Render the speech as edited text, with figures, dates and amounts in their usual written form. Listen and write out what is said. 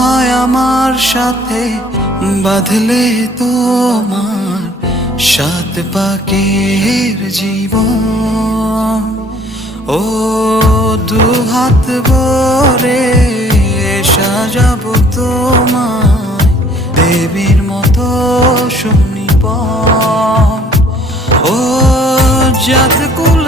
হয় আমার সাথে বাঁধলে তোমার সাত পাকের জীবন। ও দুহাত ভরে সাজাবো তোমায় দেবীর মতো সুনিপন। ও জাত কুল